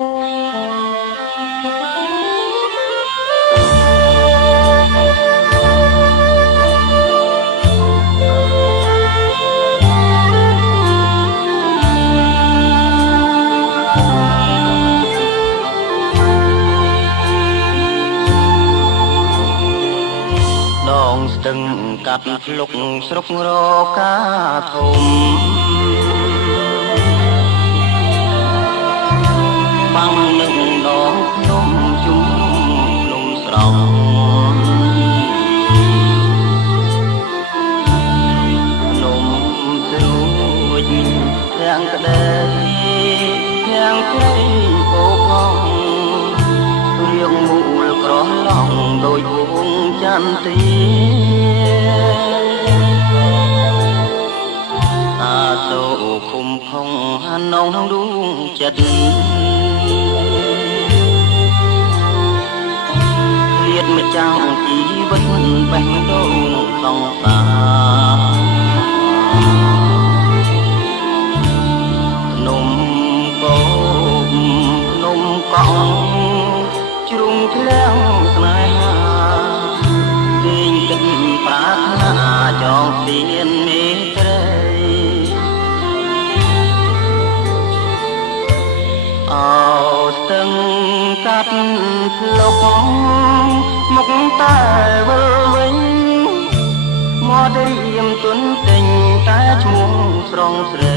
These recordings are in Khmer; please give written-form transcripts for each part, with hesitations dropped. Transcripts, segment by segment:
ដងស្ទឹងកាត់ភ្លុកស្រុករកាធំបាំងនឹងដងភ្នំជុំភ្នំស្រង់ភ្នំស្រួចទាំងក្ដីទាំងព្រៃពោផងរៀងមូលក្រឡងដោយវងចន្ទីអាសូឃុំផុងនងដួងចិត្តឃ្លាតមិនចាំងជីវិតមិនបេះដូងសង្សារភ្នំកោភ្នំកង់ជ្រុងធ្លាំងស្នេហាគេងគិតប្រាថ្នាចងទៀនមេត្រីអោស្ទឹងកាត់ភ្លុកមកតែវិលវិញមករៀមទុនទិញតែឈ្មោះស្រងស្រី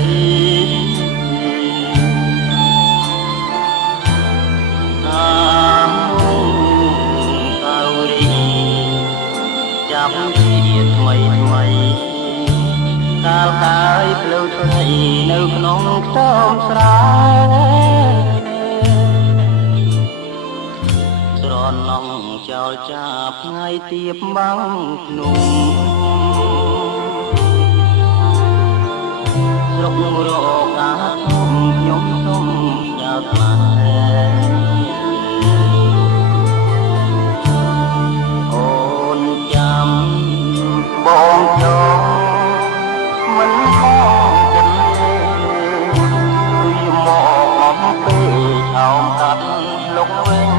ចាប់ជាថ្មីថ្មីកាលកាយផ្លូវត្រីនៅក្នុងខ្ទមស្រែស្រណងចោលចាប់ថ្ងៃទៀបបាំងភ្នំស្រុករកាធំខ្ញុំសុំញ៉ាំស្នេហ៍បងចងមិនខំចិត្តទេមកអំពេលឆោមកាត់លុកវិញ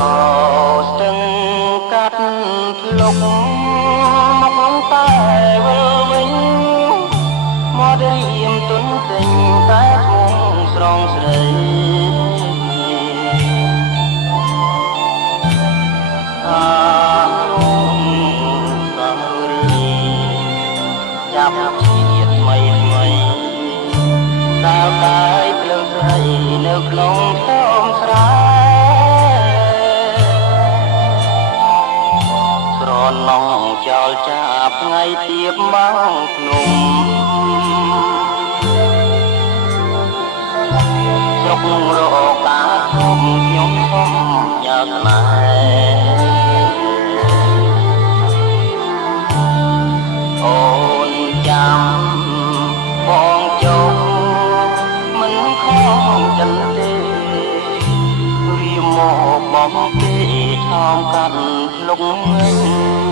អោស្ទឹងកាត់ភ្លុកមកតែវិលវិញមករៀមទុនទិញតែឈ្មោះស្រងស្រីអាលោកសារីចាប់ជាថ្មីថ្មីកាលកាយភ្លើងស្រីនៅក្នុងខ្ទមស្រែឡងចោលចាប់ថ្ងៃទៀបបាំងភ្នំស្រុករកាធំខ្ញុំសុំញ៉ាំស្នេហ៍អូនចាំបងចុះមិនខំចិនទេរៀមមកបងទេឆោមកាត់លុកវិញ